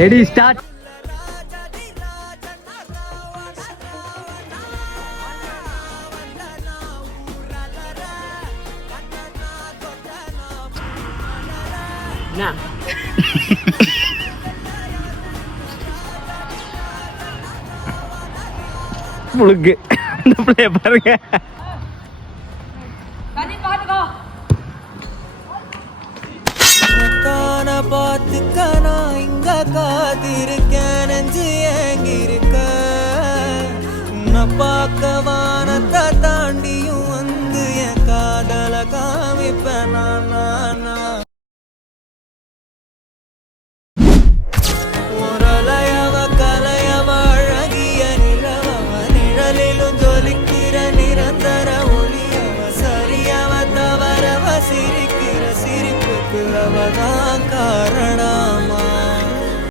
Ready start. முழுக்கு இந்த பிள்ளைய பாருங்க. பார்த்துக்கனா இங்க காத்திருக்கேன் நெஞ்சு ஏங்கிருக்க உன்னை பார்க்கவா